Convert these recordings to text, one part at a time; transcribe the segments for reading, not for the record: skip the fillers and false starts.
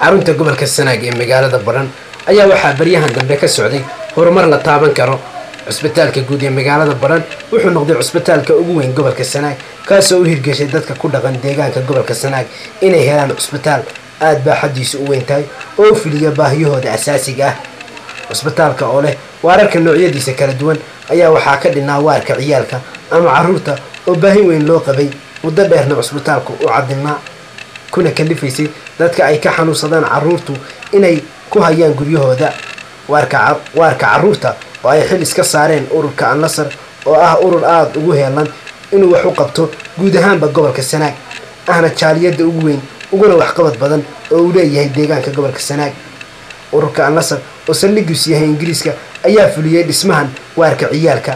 xarunta gobolka Sanaag ee magaalada Baran ayaa waxaa baryahan dambe ka socday horumar la taaban karo. Cusbitaalka guud ee magaalada Baran wuxuu noqday cusbitaalka ugu weyn gobolka Sanaag, kaasoo u hirgashay dadka ku dhaqan deegaanka gobolka Sanaag inay helaan cusbitaal aad baaxadiisu u weyn tahay oo fuliya baahiyahooda asaasiga ah. Cusbitaalka oo leh waararka noocyadiisa kala duwan ayaa waxaa ka dhinaa waarka ciyaalka ama caruurta oo baahi weyn loo qabay muddo dheerna cusbitaalku u cadinaa kuna kalifaysay dadka ay ka xanuunsadaan caruurtu inay ku hayaan guryahooda. waarka caruurta oo ay xil iska saareen ururka Al-Nasr oo ah urur aad ugu heelan inuu wax u qabto guud ahaanba gobolka Sanaag, ahna jaaliyada ugu weyn uguna waxqabad badan oo uu leeyahay deegaanka gobolka Sanaag. ururka Al-Nasr oo saldhigiisu yahay Ingiriiska ayaa fuliyay dhismahan waarka ciyaalka.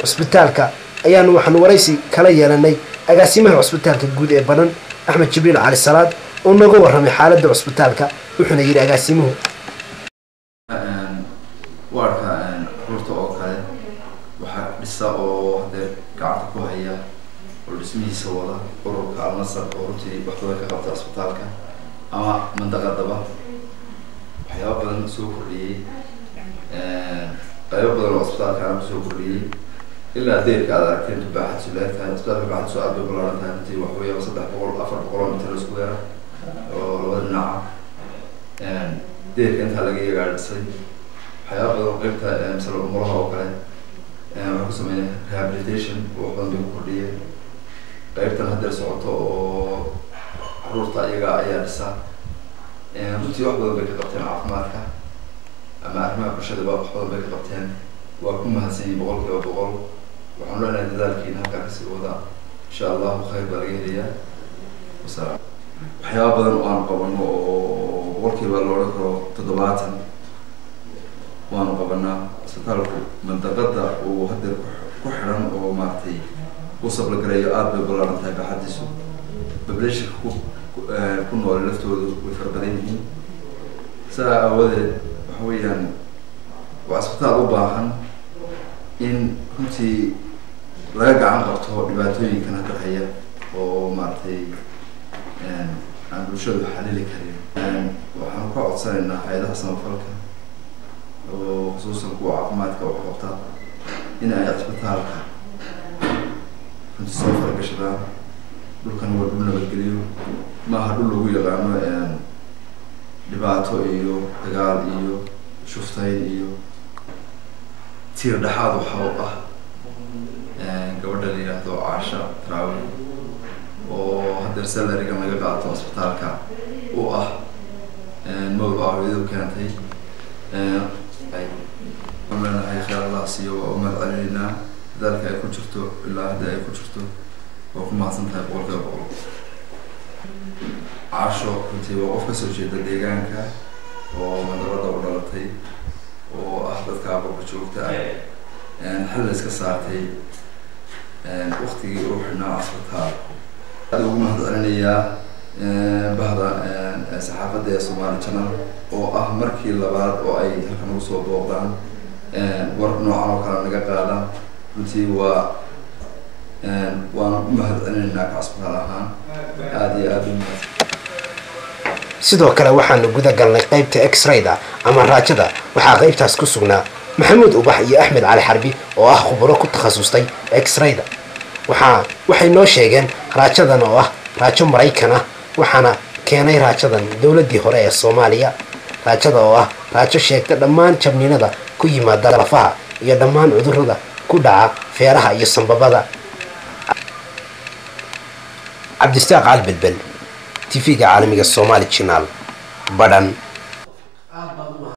cusbitaalka ayaanu waxaan waraysi kala yeelanay agaasimaha cusbitaalka guud ee Baran Axmed Jibriil Cali Salaad oo nooga warramay xaaladda cusbitaalka. wuxuuna yiri agaasimuhu waarka ururta oo kale waxa dhisa oo hadda gacanta ku haya oo dhismihiisa wada ururka Al-Nasr oo runtii waxba ka qabta cusbitaalka ama mandaqadaba waxyaabo badan soo kordhiyay qaybo badan oo cusbitaalka aan soo kordhiyay ilaa deerka aad aragteen baaxad suleedka cusbitaalka baaxad soo aad bay balaaran tahay runtii wax weeye 300-400 mitir isku weera oo labada dhinac deerka inta laga yagaadhisay waxyaabo badan oo qaybta misal umulaha oo kale waxaa ku sameeyay rehabilitation oo badan bay ku kordhiyeen qaybtan hadda socoto oo caruurta iyaga ayaa dhisa runtii wax badan bay ka qabteen caafimaadka ama arrimaha bulshada wax badan bay ka qabteen. waa ku mahadsanyihiin 100% waxaan leenahay dadaalkiina halkaa kasii wada insha Allah khayr baa laga helayaa. waxyaabo badan oo aan qabano oo 100% loo dhaqo 70 waan qabanaa. cusbitaalku mandaqada oo hadda ku xiran oo maartay u sablagareeyo aad bay balaaran tahay baaxadiisu population ku nool laftoodu way farbadan yihiin. saa awadeed waxa weeyaan waa cusbitaal u baahan in runtii laga gacan qabto dhibaatooyinkan hadda haya oo maartay aan bulshadu xalili karin. waxaan ka codsanaynaa hay'adaha samafalka oo khusuusan kuwa caafimaadka wax qabta in ay cusbitaalka runtii soo fargashadaan. dhulkan waa dhul nabadgelyo maaha dhul lagu yaqaano dhibaato iyo dagaal iyo shuftayn iyo tiir dhaxaad waxa uu ah gabadha la yiraahdo Caasha Traawil oo hadda salariga laga qaato cusbitaalka oo ah mawduuc haweeneydu keentay ay umana ay khayraad siiyo oo umad calinayna dadka ay ku jirto ilaa hadda ay ku jirto oo ku mahadsantahay 100%. Caasho runtii waa qof ka soo jeeda deegaanka oo mandaqada u dhalatay oo ah dadka aqoonta joogta xal iska saartay waqtigii uu xidhnaa cusbitaal. aad ugu mahadcelinayaa bahda saxaafadda ee Somali Channel oo ah markii labaad oo ay halkan ugu soo booqdaan war noocan oo kale naga qaadaan. runtii waan u mahadcelinaynaa cusbitaal ahaan aad iyo aad u mahadsan. sidoo kale waxaanu guda galnay qaybta X-rayda ama raajada. waxaa qaybtaas ku sugnaa Maxamuud Ubax iyo Axmed Cali Xarbi oo ah khubaro ku takhasustay X-rayda. waxay noo sheegeen raajadan oo ah raajo Mareykan ah, waxaana keenay raajadan dawladii hore ee Soomaaliya. raajada oo ah raajo sheegta dhammaan jabniinada ku yimaada lafaha iyo dhammaan cudurrada ku dhaca feeraha iyo sanbabada. Cabdistaaq Albelbel TV-ga caalamiga Somali Channel Baran.